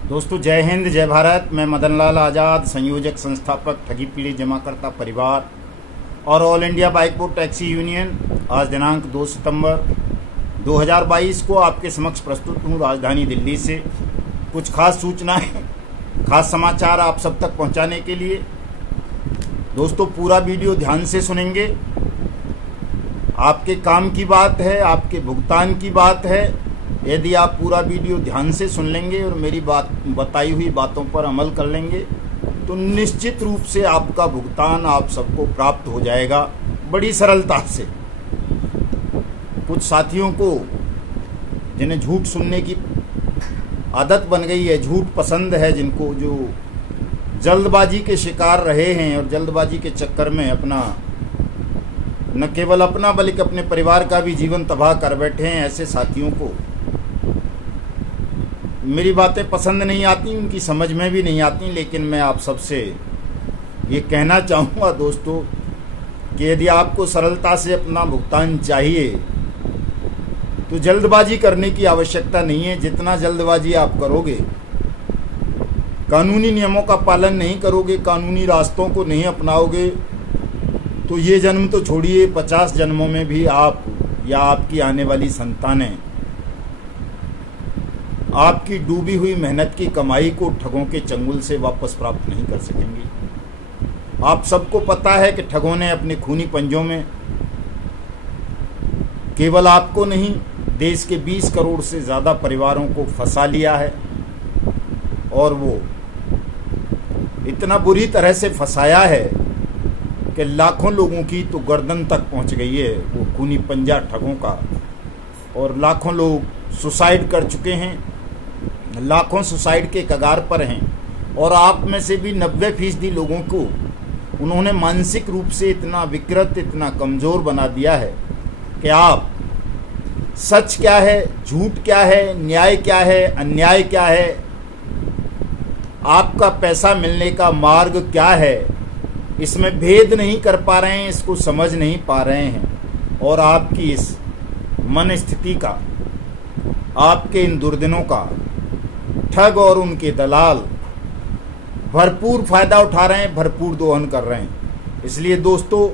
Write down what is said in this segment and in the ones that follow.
दोस्तों जय हिंद जय भारत। मैं मदन लाल आज़ाद, संयोजक संस्थापक ठगी पीड़ित जमाकर्ता परिवार और all India bike board taxi union. आज दिनांक 2 सितंबर 2022 को आपके समक्ष प्रस्तुत हूँ राजधानी दिल्ली से कुछ खास सूचनाएं, खास समाचार आप सब तक पहुंचाने के लिए। दोस्तों पूरा वीडियो ध्यान से सुनेंगे। आपके काम की बात है, आपके भुगतान की बात है। यदि आप पूरा वीडियो ध्यान से सुन लेंगे और मेरी बताई हुई बातों पर अमल कर लेंगे तो निश्चित रूप से आपका भुगतान आप सबको प्राप्त हो जाएगा बड़ी सरलता से। कुछ साथियों को जिन्हें झूठ सुनने की आदत बन गई है, झूठ पसंद है, जिनको जो जल्दबाजी के शिकार रहे हैं और जल्दबाजी के चक्कर में अपना न केवल अपना बल्कि अपने परिवार का भी जीवन तबाह कर बैठे हैं, ऐसे साथियों को मेरी बातें पसंद नहीं आती, उनकी समझ में भी नहीं आती। लेकिन मैं आप सबसे ये कहना चाहूँगा दोस्तों कि यदि आपको सरलता से अपना भुगतान चाहिए तो जल्दबाजी करने की आवश्यकता नहीं है। जितना जल्दबाजी आप करोगे, कानूनी नियमों का पालन नहीं करोगे, कानूनी रास्तों को नहीं अपनाओगे तो ये जन्म तो छोड़िए, 50 जन्मों में भी आप या आपकी आने वाली संतानें आपकी डूबी हुई मेहनत की कमाई को ठगों के चंगुल से वापस प्राप्त नहीं कर सकेंगी। आप सबको पता है कि ठगों ने अपने खूनी पंजों में केवल आपको नहीं, देश के 20 करोड़ से ज़्यादा परिवारों को फंसा लिया है और वो इतना बुरी तरह से फंसाया है कि लाखों लोगों की तो गर्दन तक पहुंच गई है वो खूनी पंजा ठगों का। और लाखों लोग सुसाइड कर चुके हैं, लाखों सुसाइड के कगार पर हैं। और आप में से भी 90% लोगों को उन्होंने मानसिक रूप से इतना विकृत, इतना कमज़ोर बना दिया है कि आप सच क्या है, झूठ क्या है, न्याय क्या है, अन्याय क्या है, आपका पैसा मिलने का मार्ग क्या है, इसमें भेद नहीं कर पा रहे हैं, इसको समझ नहीं पा रहे हैं। और आपकी इस मन स्थिति का, आपके इन दुर्दिनों का ठग और उनके दलाल भरपूर फायदा उठा रहे हैं, भरपूर दोहन कर रहे हैं। इसलिए दोस्तों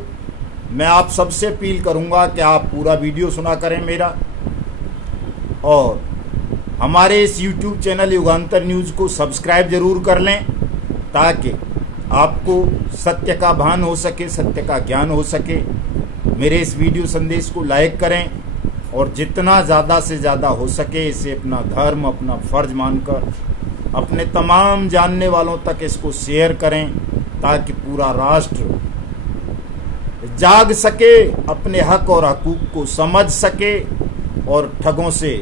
मैं आप सबसे अपील करूंगा कि आप पूरा वीडियो सुना करें मेरा, और हमारे इस YouTube चैनल युगांतर न्यूज़ को सब्सक्राइब जरूर कर लें ताकि आपको सत्य का भान हो सके, सत्य का ज्ञान हो सके। मेरे इस वीडियो संदेश को लाइक करें और जितना ज़्यादा से ज़्यादा हो सके इसे अपना धर्म, अपना फर्ज मानकर अपने तमाम जानने वालों तक इसको शेयर करें ताकि पूरा राष्ट्र जाग सके, अपने हक और हकूक को समझ सके और ठगों से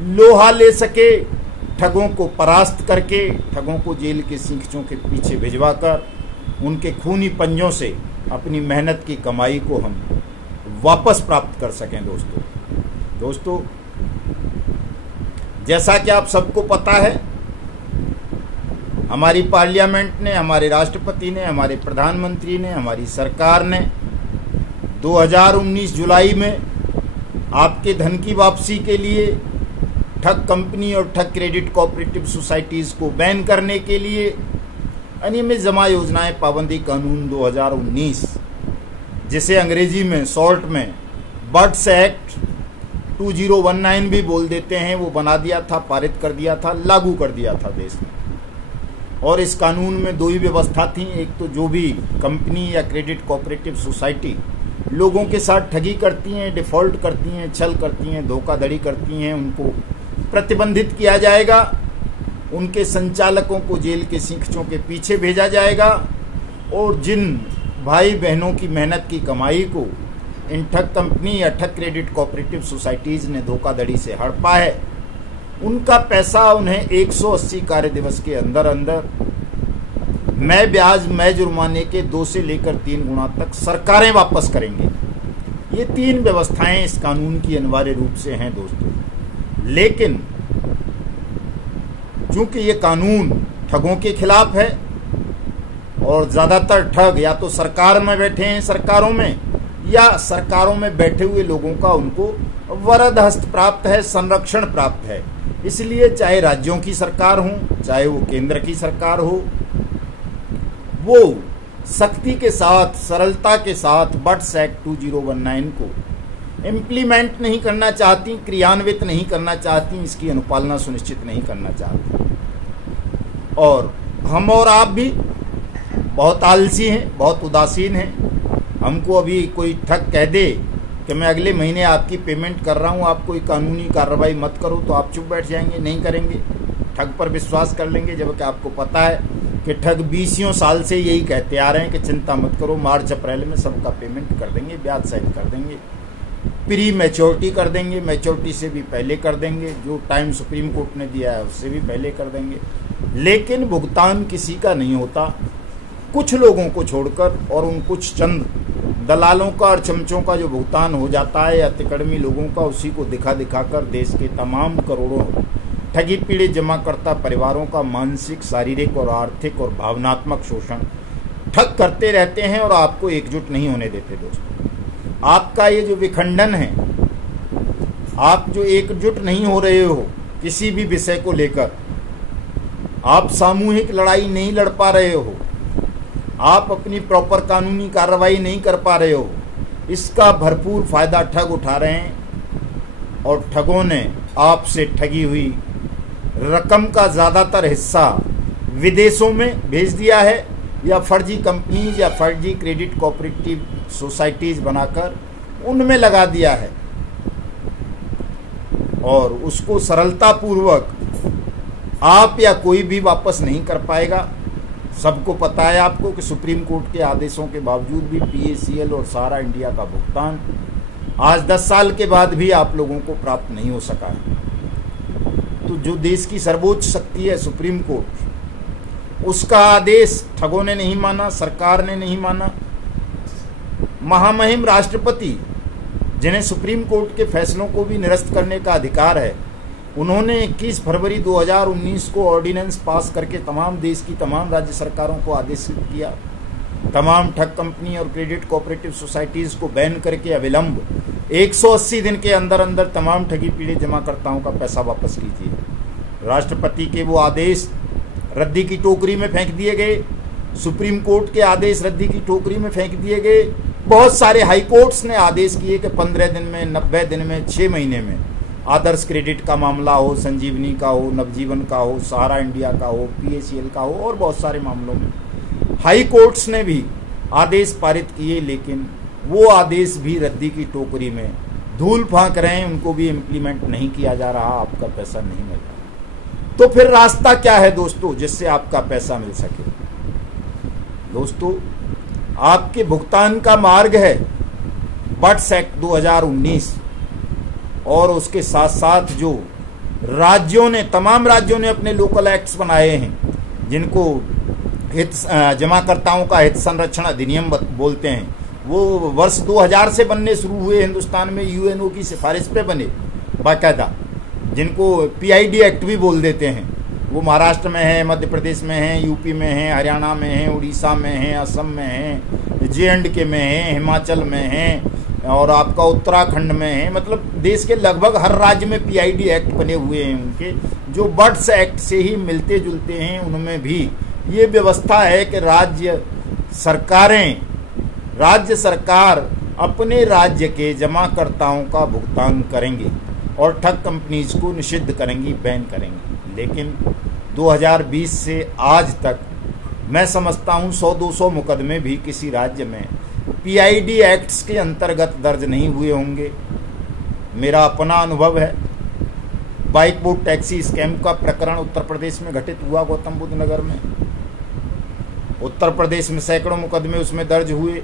लोहा ले सके, ठगों को परास्त करके, ठगों को जेल के सींखों के पीछे भिजवाकर उनके खूनी पंजों से अपनी मेहनत की कमाई को हम वापस प्राप्त कर सकें। दोस्तों जैसा कि आप सबको पता है, हमारी पार्लियामेंट ने, हमारे राष्ट्रपति ने, हमारे प्रधानमंत्री ने, हमारी सरकार ने 2019 जुलाई में आपके धन की वापसी के लिए ठग कंपनी और ठग क्रेडिट कोऑपरेटिव सोसाइटीज़ को बैन करने के लिए अनियमित जमा योजनाएं पाबंदी कानून 2019, जिसे अंग्रेजी में शॉर्ट में बर्ड्स एक्ट 2019 भी बोल देते हैं, वो बना दिया था, पारित कर दिया था, लागू कर दिया था देश में। और इस कानून में 2 ही व्यवस्था थी। एक तो जो भी कंपनी या क्रेडिट कोऑपरेटिव सोसाइटी लोगों के साथ ठगी करती हैं, डिफॉल्ट करती हैं, छल करती हैं, धोखाधड़ी करती हैं, उनको प्रतिबंधित किया जाएगा, उनके संचालकों को जेल के सींखों के पीछे भेजा जाएगा। और जिन भाई बहनों की मेहनत की कमाई को इन ठग कंपनी या ठग क्रेडिट कोऑपरेटिव सोसाइटीज़ ने धोखाधड़ी से हड़पा है, उनका पैसा उन्हें 180 कार्य दिवस के अंदर अंदर मैं ब्याज, मैं जुर्माने के 2 से लेकर 3 गुना तक सरकारें वापस करेंगे। ये 3 व्यवस्थाएं इस कानून की अनिवार्य रूप से हैं दोस्तों। लेकिन चूंकि ये कानून ठगों के खिलाफ है और ज़्यादातर ठग या तो सरकार में बैठे हैं, सरकारों में, या सरकारों में बैठे हुए लोगों का उनको वरद हस्त प्राप्त है, संरक्षण प्राप्त है। इसलिए चाहे राज्यों की सरकार हो, चाहे वो केंद्र की सरकार हो, वो सख्ती के साथ, सरलता के साथ बट्स एक्ट 2019 को इम्प्लीमेंट नहीं करना चाहती, क्रियान्वित नहीं करना चाहती, इसकी अनुपालना सुनिश्चित नहीं करना चाहती। और हम और आप भी बहुत आलसी हैं, बहुत उदासीन हैं। हमको अभी कोई ठग कह दे कि मैं अगले महीने आपकी पेमेंट कर रहा हूं, आप कोई कानूनी कार्रवाई मत करो, तो आप चुप बैठ जाएंगे, नहीं करेंगे, ठग पर विश्वास कर लेंगे। जबकि आपको पता है कि ठग 20 साल से यही कहते आ रहे हैं कि चिंता मत करो, मार्च अप्रैल में सबका पेमेंट कर देंगे, ब्याज सहित कर देंगे, प्री मैच्योरिटी कर देंगे, मैच्योरिटी से भी पहले कर देंगे, जो टाइम सुप्रीम कोर्ट ने दिया है उससे भी पहले कर देंगे। लेकिन भुगतान किसी का नहीं होता, कुछ लोगों को छोड़कर, और उन कुछ चंद दलालों का और चमचों का जो भुगतान हो जाता है, या तिकड़मी लोगों का, उसी को दिखा दिखाकर देश के तमाम करोड़ों ठगी पीड़ित जमाकर्ता परिवारों का मानसिक, शारीरिक और आर्थिक और भावनात्मक शोषण ठग करते रहते हैं और आपको एकजुट नहीं होने देते। दोस्तों, आपका ये जो विखंडन है, आप जो एकजुट नहीं हो रहे हो किसी भी विषय को लेकर, आप सामूहिक लड़ाई नहीं लड़ पा रहे हो, आप अपनी प्रॉपर कानूनी कार्रवाई नहीं कर पा रहे हो, इसका भरपूर फायदा ठग उठा रहे हैं। और ठगों ने आपसे ठगी हुई रकम का ज़्यादातर हिस्सा विदेशों में भेज दिया है, या फर्जी कंपनीज या फर्जी क्रेडिट कोऑपरेटिव सोसाइटीज बनाकर उनमें लगा दिया है, और उसको सरलता पूर्वक आप या कोई भी वापस नहीं कर पाएगा। सबको पता है आपको कि सुप्रीम कोर्ट के आदेशों के बावजूद भी PACL और सहारा इंडिया का भुगतान आज 10 साल के बाद भी आप लोगों को प्राप्त नहीं हो सका है। तो जो देश की सर्वोच्च शक्ति है सुप्रीम कोर्ट, उसका आदेश ठगों ने नहीं माना, सरकार ने नहीं माना। महामहिम राष्ट्रपति, जिन्हें सुप्रीम कोर्ट के फैसलों को भी निरस्त करने का अधिकार है, उन्होंने 21 फरवरी 2019 को ऑर्डिनेंस पास करके तमाम देश की तमाम राज्य सरकारों को आदेशित किया, तमाम ठग कंपनी और क्रेडिट कोऑपरेटिव सोसाइटीज को बैन करके अविलंब 180 दिन के अंदर अंदर तमाम ठगी पीड़ित जमाकर्ताओं का पैसा वापस कीजिए। राष्ट्रपति के वो आदेश रद्दी की टोकरी में फेंक दिए गए, सुप्रीम कोर्ट के आदेश रद्दी की टोकरी में फेंक दिए गए। बहुत सारे हाई कोर्ट्स ने आदेश किए कि 15 दिन में, 90 दिन में, 6 महीने में आदर्श क्रेडिट का मामला हो, संजीवनी का हो, नवजीवन का हो, सहारा इंडिया का हो, PACL का हो, और बहुत सारे मामलों में हाई कोर्ट्स ने भी आदेश पारित किए। लेकिन वो आदेश भी रद्दी की टोकरी में धूल फांक रहे हैं, उनको भी इम्प्लीमेंट नहीं किया जा रहा, आपका पैसा नहीं मिल रहा। तो फिर रास्ता क्या है दोस्तों जिससे आपका पैसा मिल सके? दोस्तों, आपके भुगतान का मार्ग है बट्स एक्ट 2019, और उसके साथ साथ जो राज्यों ने, तमाम राज्यों ने अपने लोकल एक्ट्स बनाए हैं, जिनको हित जमाकर्ताओं का हित संरक्षण अधिनियम बोलते हैं, वो वर्ष 2000 से बनने शुरू हुए। हिंदुस्तान में UNO की सिफारिश पे बने बाकायदा, जिनको PID एक्ट भी बोल देते हैं। वो महाराष्ट्र में है, मध्य प्रदेश में है, यूपी में है, हरियाणा में है, उड़ीसा में है, असम में है, JNK में है, हिमाचल में है, और आपका उत्तराखंड में है। मतलब देश के लगभग हर राज्य में PID एक्ट बने हुए हैं उनके, जो बट्स एक्ट से ही मिलते जुलते हैं। उनमें भी ये व्यवस्था है कि राज्य सरकार अपने राज्य के जमाकर्ताओं का भुगतान करेंगे और ठग कंपनीज को निषिद्ध करेंगी, बैन करेंगी। लेकिन 2020 से आज तक मैं समझता हूँ 100-200 मुकदमे भी किसी राज्य में PID एक्ट्स के अंतर्गत दर्ज नहीं हुए होंगे। मेरा अपना अनुभव है, बाइक बोट टैक्सी स्कैम का प्रकरण उत्तर प्रदेश में घटित हुआ, गौतम बुद्ध नगर में। उत्तर प्रदेश में सैकड़ों मुकदमे उसमें दर्ज हुए,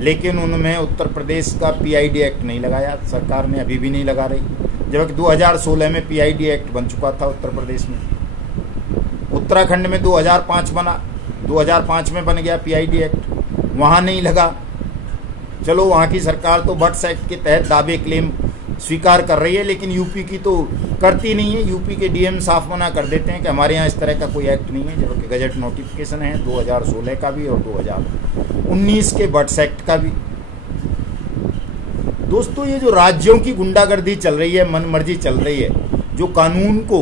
लेकिन उनमें उत्तर प्रदेश का PID एक्ट नहीं लगाया, सरकार ने अभी भी नहीं लगा रही। जबकि 2016 में PID एक्ट बन चुका था उत्तर प्रदेश में। उत्तराखंड में 2005 बना, 2005 में बन गया PID एक्ट, वहाँ नहीं लगा। चलो, वहाँ की सरकार तो बट्स एक्ट के तहत दावे क्लेम स्वीकार कर रही है, लेकिन यूपी की तो करती नहीं है। यूपी के DM साफ मना कर देते हैं कि हमारे यहाँ इस तरह का कोई एक्ट नहीं है। जबकि गजट नोटिफिकेशन है 2016 का भी और 2019 के बट्स एक्ट का भी। दोस्तों, ये जो राज्यों की गुंडागर्दी चल रही है, मनमर्जी चल रही है, जो कानून को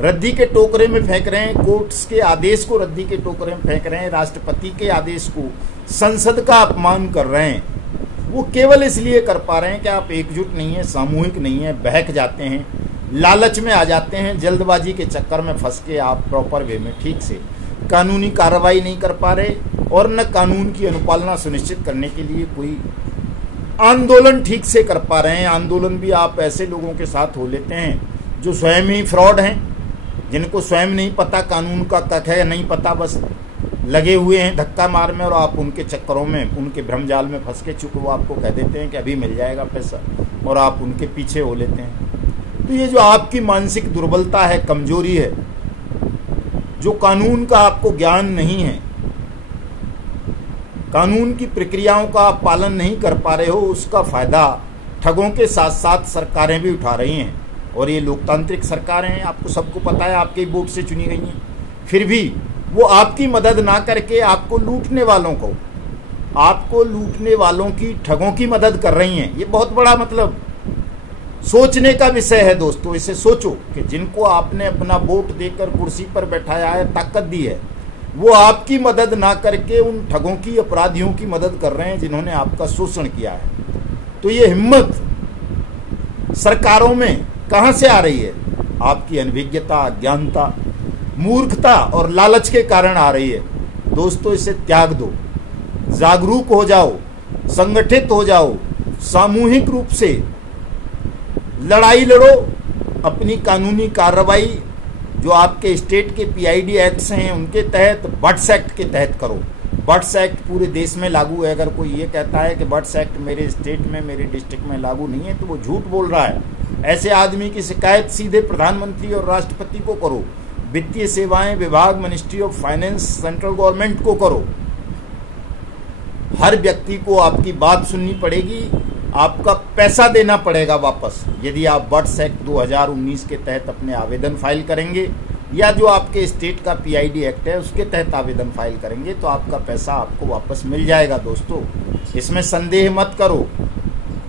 रद्दी के टोकरे में फेंक रहे हैं, कोर्ट्स के आदेश को रद्दी के टोकरे में फेंक रहे हैं, राष्ट्रपति के आदेश को, संसद का अपमान कर रहे हैं, वो केवल इसलिए कर पा रहे हैं कि आप एकजुट नहीं है, सामूहिक नहीं है, बहक जाते हैं, लालच में आ जाते हैं, जल्दबाजी के चक्कर में फंस के आप प्रॉपर वे में ठीक से कानूनी कार्रवाई नहीं कर पा रहे और न कानून की अनुपालना सुनिश्चित करने के लिए कोई आंदोलन ठीक से कर पा रहे हैं। आंदोलन भी आप ऐसे लोगों के साथ हो लेते हैं जो स्वयं ही फ्रॉड हैं, जिनको स्वयं नहीं पता कानून का कख है, नहीं पता, बस लगे हुए हैं धक्का मार में, और आप उनके चक्करों में, उनके भ्रमजाल में फंस के, चूंकि वो आपको कह देते हैं कि अभी मिल जाएगा पैसा, और आप उनके पीछे हो लेते हैं। तो ये जो आपकी मानसिक दुर्बलता है, कमजोरी है, जो कानून का आपको ज्ञान नहीं है, कानून की प्रक्रियाओं का आप पालन नहीं कर पा रहे हो, उसका फायदा ठगों के साथ साथ सरकारें भी उठा रही हैं। और ये लोकतांत्रिक सरकारें हैं, आपको सबको पता है, आपके वोट से चुनी गई हैं, फिर भी वो आपकी मदद ना करके आपको लूटने वालों की, ठगों की मदद कर रही हैं। ये बहुत बड़ा मतलब सोचने का विषय है दोस्तों। इसे सोचो कि जिनको आपने अपना वोट देकर कुर्सी पर बैठाया है, ताकत दी है, वो आपकी मदद ना करके उन ठगों की, अपराधियों की मदद कर रहे हैं जिन्होंने आपका शोषण किया है। तो ये हिम्मत सरकारों में कहां से आ रही है? आपकी अनभिज्ञता, अज्ञानता, मूर्खता और लालच के कारण आ रही है। दोस्तों, इसे त्याग दो, जागरूक हो जाओ, संगठित हो जाओ, सामूहिक रूप से लड़ाई लड़ो, अपनी कानूनी कार्रवाई जो आपके स्टेट के पीआईडी एक्ट्स हैं उनके तहत, बट्स एक्ट के तहत करो। बट्स एक्ट पूरे देश में लागू है। अगर कोई ये कहता है कि बट्स एक्ट मेरे स्टेट में, मेरे डिस्ट्रिक्ट में लागू नहीं है, तो वो झूठ बोल रहा है। ऐसे आदमी की शिकायत सीधे प्रधानमंत्री और राष्ट्रपति को करो, वित्तीय सेवाएं विभाग, ministry of finance, central government को करो। हर व्यक्ति को आपकी बात सुननी पड़ेगी, आपका पैसा देना पड़ेगा वापस, यदि आप बट्स एक्ट 2019 के तहत अपने आवेदन फाइल करेंगे, या जो आपके स्टेट का पीआईडी एक्ट है उसके तहत आवेदन फाइल करेंगे, तो आपका पैसा आपको वापस मिल जाएगा। दोस्तों, इसमें संदेह मत करो।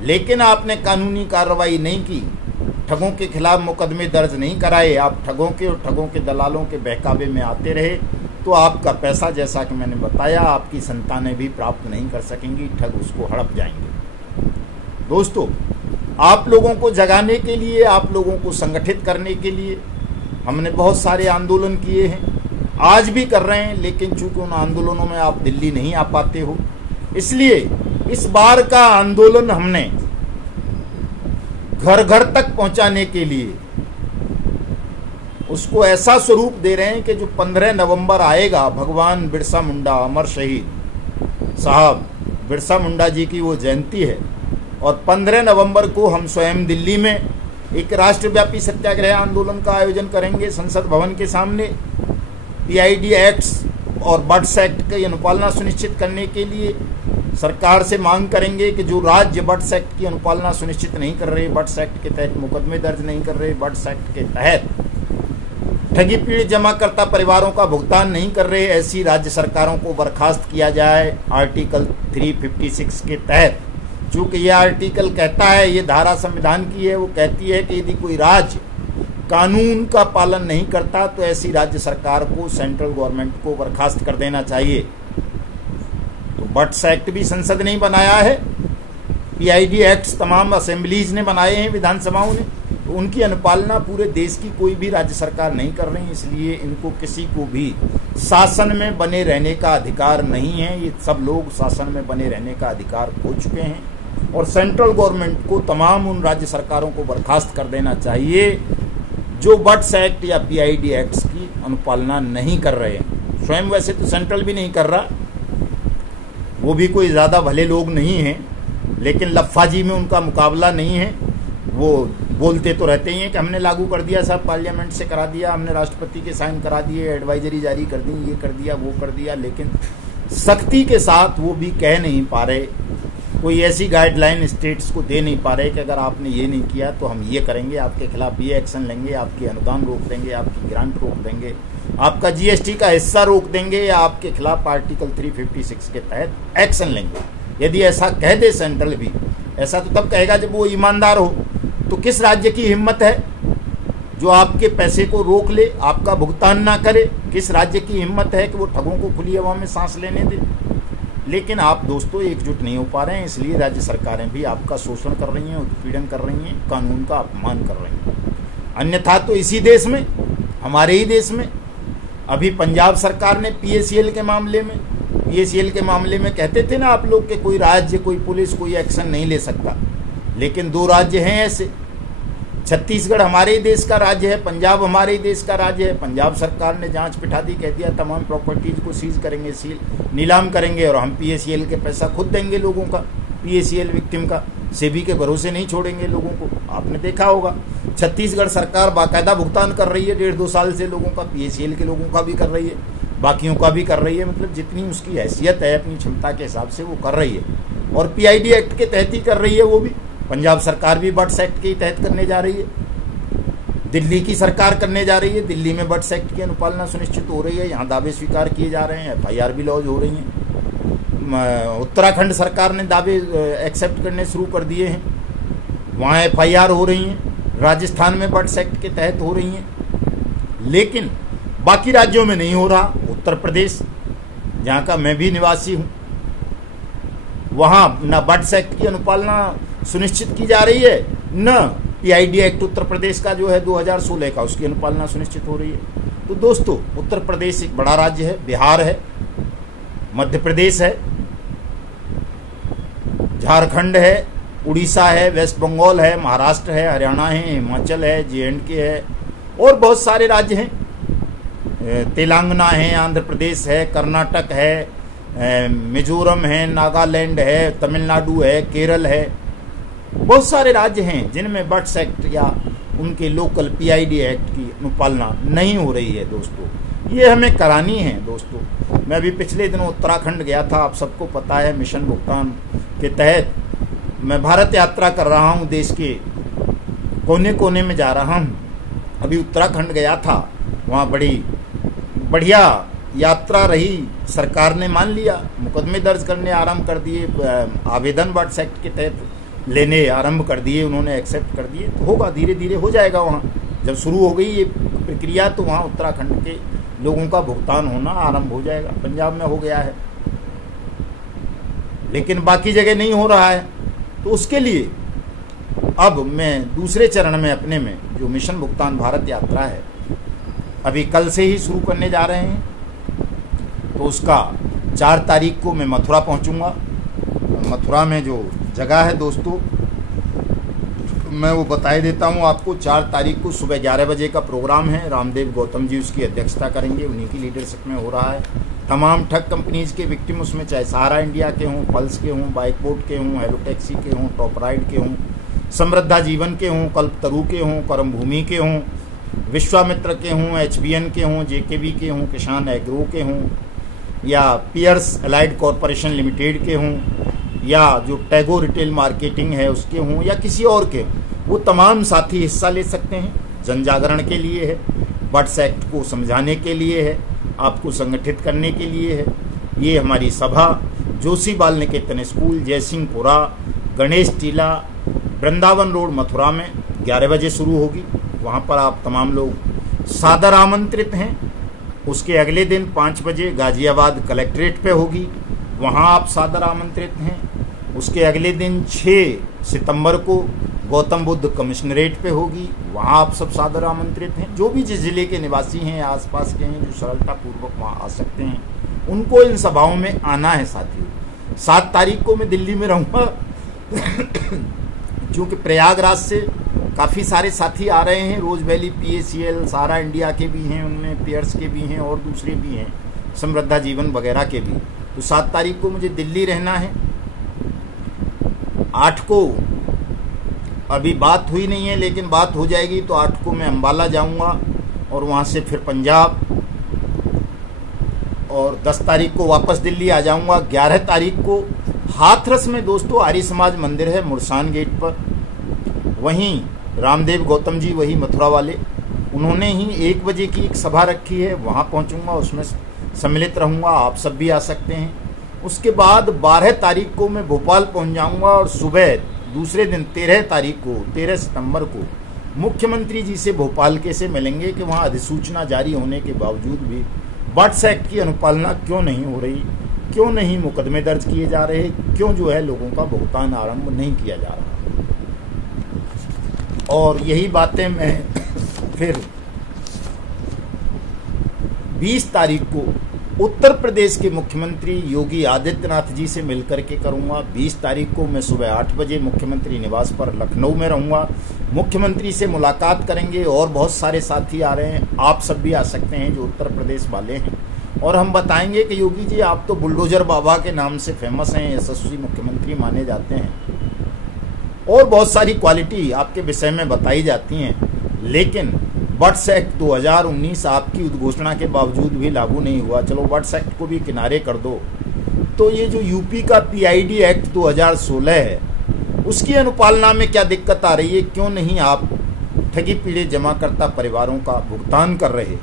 लेकिन आपने कानूनी कार्रवाई नहीं की, ठगों के खिलाफ मुकदमे दर्ज नहीं कराए, आप ठगों के और ठगों के दलालों के बहकावे में आते रहे, तो आपका पैसा, जैसा कि मैंने बताया, आपकी संतानें भी प्राप्त नहीं कर सकेंगी, ठग उसको हड़प जाएंगे। दोस्तों, आप लोगों को जगाने के लिए, आप लोगों को संगठित करने के लिए हमने बहुत सारे आंदोलन किए हैं, आज भी कर रहे हैं, लेकिन चूंकि उन आंदोलनों में आप दिल्ली नहीं आ पाते हो, इसलिए इस बार का आंदोलन हमने घर घर तक पहुंचाने के लिए उसको ऐसा स्वरूप दे रहे हैं कि जो 15 नवंबर आएगा, भगवान बिरसा मुंडा, अमर शहीद साहब बिरसा मुंडा जी की वो जयंती है, और 15 नवंबर को हम स्वयं दिल्ली में एक राष्ट्रव्यापी सत्याग्रह आंदोलन का आयोजन करेंगे संसद भवन के सामने। पीआईडी एक्ट्स और बट्स एक्ट की अनुपालना सुनिश्चित करने के लिए सरकार से मांग करेंगे कि जो राज्य बट्स एक्ट की अनुपालना सुनिश्चित नहीं कर रहे, बट्स एक्ट के तहत मुकदमे दर्ज नहीं कर रहे, बट्स एक्ट के तहत ठगी पीड़ित जमाकर्ता परिवारों का भुगतान नहीं कर रहे, ऐसी राज्य सरकारों को बर्खास्त किया जाए आर्टिकल 356 के तहत। चूंकि यह आर्टिकल कहता है, ये धारा संविधान की है, वो कहती है कि यदि कोई राज्य कानून का पालन नहीं करता तो ऐसी राज्य सरकार को, सेंट्रल गवर्नमेंट को बर्खास्त कर देना चाहिए। तो बट्स एक्ट भी संसद ने बनाया है, पीआईडी एक्ट्स तमाम असेंबलीज ने बनाए हैं, विधानसभाओं ने, तो उनकी अनुपालना पूरे देश की कोई भी राज्य सरकार नहीं कर रही, इसलिए इनको किसी को भी शासन में बने रहने का अधिकार नहीं है। ये सब लोग शासन में बने रहने का अधिकार खो चुके हैं, और सेंट्रल गवर्नमेंट को तमाम उन राज्य सरकारों को बर्खास्त कर देना चाहिए जो बट्स एक्ट या पीआईडी एक्ट्स की अनुपालना नहीं कर रहे हैं। स्वयं वैसे तो सेंट्रल भी नहीं कर रहा, वो भी कोई ज़्यादा भले लोग नहीं हैं, लेकिन लफ्फाजी में उनका मुकाबला नहीं है। वो बोलते तो रहते ही हैं कि हमने लागू कर दिया, साहब पार्लियामेंट से करा दिया, हमने राष्ट्रपति के साइन करा दिए, एडवाइजरी जारी कर दी, ये कर दिया, वो कर दिया, लेकिन सख्ती के साथ वो भी कह नहीं पा रहे, कोई ऐसी गाइडलाइन स्टेट्स को दे नहीं पा रहे कि अगर आपने ये नहीं किया तो हम ये करेंगे, आपके खिलाफ ये एक्शन लेंगे, आपके अनुदान रोक देंगे, आपकी ग्रांट रोक देंगे, आपका जीएसटी का हिस्सा रोक देंगे, या आपके खिलाफ आर्टिकल 356 के तहत एक्शन लेंगे। यदि ऐसा कह दे सेंट्रल भी, ऐसा तो तब कहेगा जब वो ईमानदार हो। तो किस राज्य की हिम्मत है जो आपके पैसे को रोक ले, आपका भुगतान ना करे? किस राज्य की हिम्मत है कि वो ठगों को खुली हवा में सांस लेने दे? लेकिन आप दोस्तों एकजुट नहीं हो पा रहे हैं, इसलिए राज्य सरकारें भी आपका शोषण कर रही हैं, उत्पीड़न कर रही हैं, कानून का अपमान कर रही हैं। अन्यथा तो इसी देश में, हमारे ही देश में, अभी पंजाब सरकार ने पीएसीएल के मामले में कहते थे ना आप लोग कि कोई राज्य, कोई पुलिस कोई एक्शन नहीं ले सकता, लेकिन 2 राज्य हैं ऐसे। छत्तीसगढ़ हमारे ही देश का राज्य है, पंजाब हमारे ही देश का राज्य है। पंजाब सरकार ने जांच बिठा दी, कह दिया तमाम प्रॉपर्टीज को सीज करेंगे, नीलाम करेंगे और हम पीएसीएल के पैसा खुद देंगे लोगों का, पीएसीएल विक्टिम का। सेबी के भरोसे नहीं छोड़ेंगे लोगों को। आपने देखा होगा छत्तीसगढ़ सरकार बाकायदा भुगतान कर रही है 1.5-2 साल से लोगों का, पीएसीएल के लोगों का भी कर रही है, बाकियों का भी कर रही है। मतलब जितनी उसकी हैसियत है अपनी क्षमता के हिसाब से वो कर रही है, और पीआईडी एक्ट के तहत ही कर रही है। वो भी पंजाब सरकार भी बट्स एक्ट के तहत करने जा रही है, दिल्ली की सरकार करने जा रही है। दिल्ली में बट्स एक्ट की अनुपालना सुनिश्चित हो रही है, यहाँ दावे स्वीकार किए जा रहे हैं, एफआईआर भी लॉन्च हो रही हैं। उत्तराखंड सरकार ने दावे एक्सेप्ट करने शुरू कर दिए हैं, वहाँ एफआईआर हो रही हैं। राजस्थान में बट्स एक्ट के तहत हो रही हैं, लेकिन बाकी राज्यों में नहीं हो रहा। उत्तर प्रदेश, जहाँ का मैं भी निवासी हूँ, वहाँ न बट्स एक्ट की अनुपालना सुनिश्चित की जा रही है, न पीआईडी एक्ट उत्तर प्रदेश का जो है 2016 का, उसकी अनुपालना सुनिश्चित हो रही है। तो दोस्तों, उत्तर प्रदेश एक बड़ा राज्य है, बिहार है, मध्य प्रदेश है, झारखंड है, उड़ीसा है, वेस्ट बंगाल है, महाराष्ट्र है, हरियाणा है, हिमाचल है, जे&के है, और बहुत सारे राज्य हैं। तेलंगाना है, आंध्र प्रदेश है, कर्नाटक है, मिजोरम है, नागालैंड है, तमिलनाडु है, केरल है। बहुत सारे राज्य हैं जिनमें बट्स एक्ट या उनके लोकल पीआईडी एक्ट की अनुपालना नहीं हो रही है। दोस्तों, ये हमें करानी है। दोस्तों, मैं भी पिछले दिनों उत्तराखंड गया था, आप सबको पता है, मिशन भुगतान के तहत मैं भारत यात्रा कर रहा हूँ, देश के कोने कोने में जा रहा हूँ। अभी उत्तराखंड गया था, वहाँ बड़ी बढ़िया यात्रा रही। सरकार ने मान लिया, मुकदमे दर्ज करने आरंभ कर दिए, आवेदन बट्स एक्ट के तहत लेने आरंभ कर दिए, उन्होंने एक्सेप्ट कर दिए। तो होगा, धीरे धीरे हो जाएगा। वहाँ जब शुरू हो गई ये प्रक्रिया, तो वहाँ उत्तराखंड के लोगों का भुगतान होना आरंभ हो जाएगा। पंजाब में हो गया है, लेकिन बाकी जगह नहीं हो रहा है। तो उसके लिए अब मैं दूसरे चरण में अपने में जो मिशन भुगतान भारत यात्रा है, अभी कल से ही शुरू करने जा रहे हैं। तो उसका 4 तारीख को मैं मथुरा पहुंचूंगा। मथुरा में जो जगह है दोस्तों, मैं वो बताए देता हूँ आपको। 4 तारीख को सुबह 11 बजे का प्रोग्राम है। रामदेव गौतम जी उसकी अध्यक्षता करेंगे, उन्हीं की लीडरशिप में हो रहा है। तमाम ठग कंपनीज के विक्टिम उसमें, चाहे सहारा इंडिया के हों, पल्स के हों, बाइकबोट के हों, हेलो टैक्सी के हों, टॉप राइड के हों, समृद्धा जीवन के हों, कल्पतरू के हों, कर्म भूमि के हों, विश्वामित्र के हों, एचबीएन के हों, जेकेबी के हों, किसान एग्रो के हों, या पियर्स अलाइड कॉरपोरेशन लिमिटेड के हों, या जो टैगो रिटेल मार्केटिंग है उसके हों, या किसी और के, वो तमाम साथी हिस्सा ले सकते हैं। जन जागरण के लिए है, बट्स एक्ट को समझाने के लिए है, आपको संगठित करने के लिए है। ये हमारी सभा जोशी बाल निकेतन स्कूल, जयसिंहपुरा, गणेश टीला, वृंदावन रोड, मथुरा में 11 बजे शुरू होगी। वहाँ पर आप तमाम लोग सादर आमंत्रित हैं। उसके अगले दिन 5 बजे गाजियाबाद कलेक्ट्रेट पे होगी, वहाँ आप सादर आमंत्रित हैं। उसके अगले दिन 6 सितंबर को गौतम बुद्ध कमिश्नरेट पे होगी, वहाँ आप सब सादर आमंत्रित हैं। जो भी जिस जिले के निवासी हैं, आसपास के हैं, जो सरलतापूर्वक वहाँ आ सकते हैं, उनको इन सभाओं में आना है साथियों। 7 तारीख को मैं दिल्ली में रहूँगा क्योंकि प्रयागराज से काफ़ी सारे साथी आ रहे हैं। रोज वैली, पीएसीएल, सहारा इंडिया के भी हैं, उनमें पियर्स के भी हैं और दूसरे भी हैं, समृद्धा जीवन वगैरह के भी। तो 7 तारीख को मुझे दिल्ली रहना है। 8 को अभी बात हुई नहीं है, लेकिन बात हो जाएगी, तो 8 को मैं अम्बाला जाऊंगा और वहाँ से फिर पंजाब, और 10 तारीख को वापस दिल्ली आ जाऊंगा। 11 तारीख को हाथरस में दोस्तों आर्य समाज मंदिर है मुरसान गेट पर, वहीं रामदेव गौतम जी, वही मथुरा वाले, उन्होंने ही 1 बजे की एक सभा रखी है, वहाँ पहुँचूँगा, उसमें सम्मिलित रहूँगा। आप सब भी आ सकते हैं। उसके बाद 12 तारीख को मैं भोपाल पहुँच जाऊँगा और सुबह दूसरे दिन 13 तारीख को, 13 सितंबर को मुख्यमंत्री जी से भोपाल के से मिलेंगे कि वहाँ अधिसूचना जारी होने के बावजूद भी बट्स एक्ट की अनुपालना क्यों नहीं हो रही, क्यों नहीं मुकदमे दर्ज किए जा रहे, क्यों जो है लोगों का भुगतान आरंभ नहीं किया जा रहा। और यही बातें मैं फिर 20 तारीख को उत्तर प्रदेश के मुख्यमंत्री योगी आदित्यनाथ जी से मिलकर के करूंगा। 20 तारीख को मैं सुबह 8 बजे मुख्यमंत्री निवास पर लखनऊ में रहूंगा। मुख्यमंत्री से मुलाकात करेंगे और बहुत सारे साथी आ रहे हैं, आप सब भी आ सकते हैं जो उत्तर प्रदेश वाले हैं। और हम बताएंगे कि योगी जी आप तो बुलडोजर बाबा के नाम से फेमस हैं, यशस्वी मुख्यमंत्री माने जाते हैं और बहुत सारी क्वालिटी आपके विषय में बताई जाती हैं, लेकिन बट्स एक्ट 2019 आपकी उद्घोषणा के बावजूद भी लागू नहीं हुआ। चलो बट्स एक्ट को भी किनारे कर दो, तो ये जो यूपी का पीआईडी एक्ट 2016 है उसकी अनुपालना में क्या दिक्कत आ रही है, क्यों नहीं आप ठगी पीड़ित जमाकर्ता परिवारों का भुगतान कर रहे।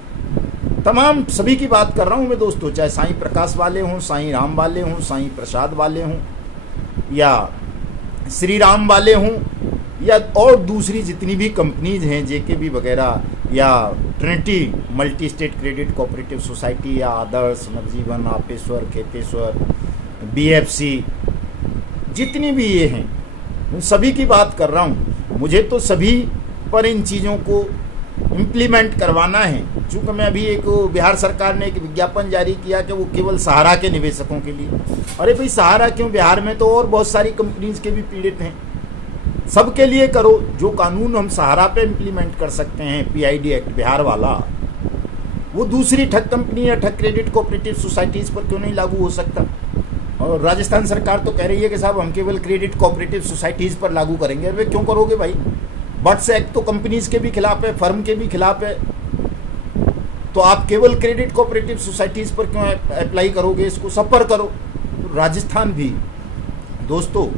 तमाम सभी की बात कर रहा हूं मैं दोस्तों, चाहे साईं प्रकाश वाले हों, साईं राम वाले हों, साईं प्रसाद वाले हों या श्री राम वाले हों या और दूसरी जितनी भी कंपनीज हैं जेकेबी वगैरह या Trinity multi state credit cooperative society या आदर्श, नवजीवन, आपेश्वर, खेतेश्वर, बीएफसी, जितनी भी ये हैं उन सभी की बात कर रहा हूँ। मुझे तो सभी पर इन चीज़ों को इम्प्लीमेंट करवाना है। चूँकि मैं अभी एक बिहार सरकार ने एक विज्ञापन जारी किया कि वो केवल सहारा के निवेशकों के लिए। अरे भाई सहारा क्यों, बिहार में तो और बहुत सारी कंपनीज के भी पीड़ित हैं, सबके लिए करो। जो कानून हम सहारा पे इम्प्लीमेंट कर सकते हैं पीआईडी एक्ट बिहार वाला, वो दूसरी ठग कंपनी या ठग क्रेडिट कोऑपरेटिव सोसाइटीज पर क्यों नहीं लागू हो सकता। और राजस्थान सरकार तो कह रही है कि साहब हम केवल क्रेडिट कोऑपरेटिव सोसाइटीज पर लागू करेंगे। अरे क्यों करोगे भाई, बट्स एक्ट तो कंपनीज के भी खिलाफ है, फर्म के भी खिलाफ है, तो आप केवल क्रेडिट कोऑपरेटिव सोसाइटीज पर क्यों अप्लाई करोगे, इसको सब पर करो। राजस्थान भी दोस्तों,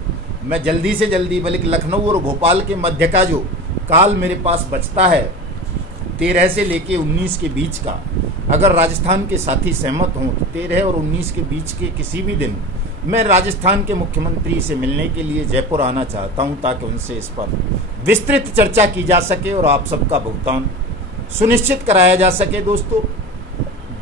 मैं जल्दी से जल्दी, बल्कि लखनऊ और भोपाल के मध्य का जो काल मेरे पास बचता है 13 से लेके 19 के बीच का, अगर राजस्थान के साथी सहमत हों तो 13 और 19 के बीच के किसी भी दिन मैं राजस्थान के मुख्यमंत्री से मिलने के लिए जयपुर आना चाहता हूं, ताकि उनसे इस पर विस्तृत चर्चा की जा सके और आप सबका भुगतान सुनिश्चित कराया जा सके। दोस्तों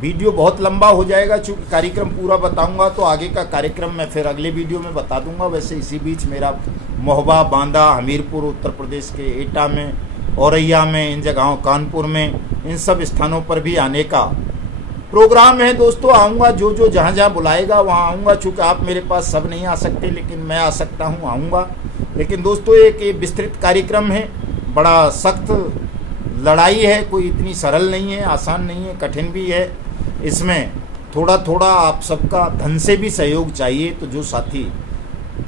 वीडियो बहुत लंबा हो जाएगा, चूंकि कार्यक्रम पूरा बताऊंगा तो आगे का कार्यक्रम मैं फिर अगले वीडियो में बता दूंगा। वैसे इसी बीच मेरा महोबा, बांदा, हमीरपुर, उत्तर प्रदेश के एटा में, औरैया में, इन जगहों, कानपुर में, इन सब स्थानों पर भी आने का प्रोग्राम है। दोस्तों आऊँगा, जो जो जहाँ जहाँ बुलाएगा वहाँ आऊँगा। चूँकि आप मेरे पास सब नहीं आ सकते, लेकिन मैं आ सकता हूँ, आऊँगा। लेकिन दोस्तों एक विस्तृत कार्यक्रम है, बड़ा सख्त लड़ाई है, कोई इतनी सरल नहीं है, आसान नहीं है, कठिन भी है। इसमें थोड़ा थोड़ा आप सबका धन से भी सहयोग चाहिए। तो जो साथी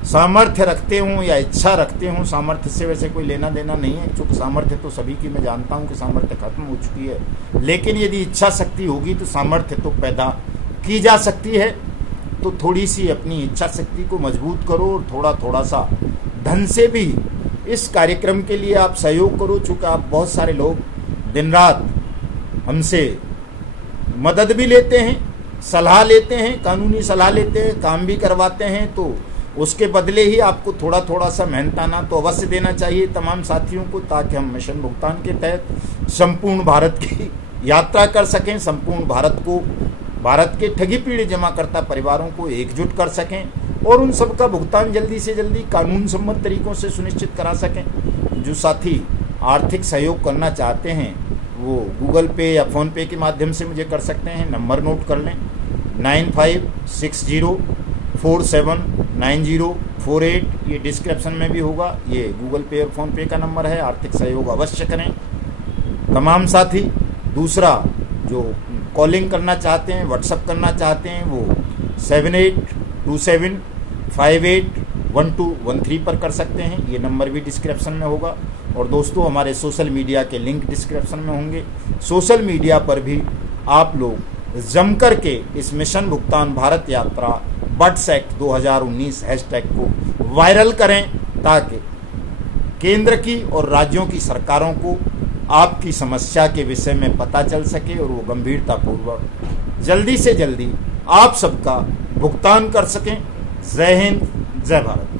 सामर्थ्य रखते हों या इच्छा रखते हों, सामर्थ्य से वैसे कोई लेना देना नहीं है, क्योंकि सामर्थ्य तो सभी की, मैं जानता हूं कि सामर्थ्य खत्म हो चुकी है, लेकिन यदि इच्छा शक्ति होगी तो सामर्थ्य तो पैदा की जा सकती है। तो थोड़ी सी अपनी इच्छा शक्ति को मजबूत करो और थोड़ा थोड़ा सा धन से भी इस कार्यक्रम के लिए आप सहयोग करो। चूँकि आप बहुत सारे लोग दिन रात हमसे मदद भी लेते हैं, सलाह लेते हैं, कानूनी सलाह लेते हैं, काम भी करवाते हैं, तो उसके बदले ही आपको थोड़ा थोड़ा सा मेहनताना तो अवश्य देना चाहिए तमाम साथियों को, ताकि हम मिशन भुगतान के तहत संपूर्ण भारत की यात्रा कर सकें, संपूर्ण भारत को, भारत के ठगी पीड़ित जमाकर्ता परिवारों को एकजुट कर सकें और उन सबका भुगतान जल्दी से जल्दी कानून सम्मत तरीकों से सुनिश्चित करा सकें। जो साथी आर्थिक सहयोग करना चाहते हैं वो गूगल पे या फ़ोन पे के माध्यम से मुझे कर सकते हैं। नंबर नोट कर लें, 9560479048, ये डिस्क्रिप्शन में भी होगा। ये गूगल पे और फ़ोन पे का नंबर है। आर्थिक सहयोग अवश्य करें तमाम साथी। दूसरा, जो कॉलिंग करना चाहते हैं, व्हाट्सअप करना चाहते हैं, वो 7827581213 पर कर सकते हैं। ये नंबर भी डिस्क्रिप्शन में होगा। और दोस्तों हमारे सोशल मीडिया के लिंक डिस्क्रिप्शन में होंगे। सोशल मीडिया पर भी आप लोग जम कर के इस मिशन भुगतान भारत यात्रा बट्स एक्ट 2019 हैशटैग को वायरल करें, ताकि केंद्र की और राज्यों की सरकारों को आपकी समस्या के विषय में पता चल सके और वो गंभीरतापूर्वक जल्दी से जल्दी आप सबका भुगतान कर सकें। जय हिंद, जय भारत।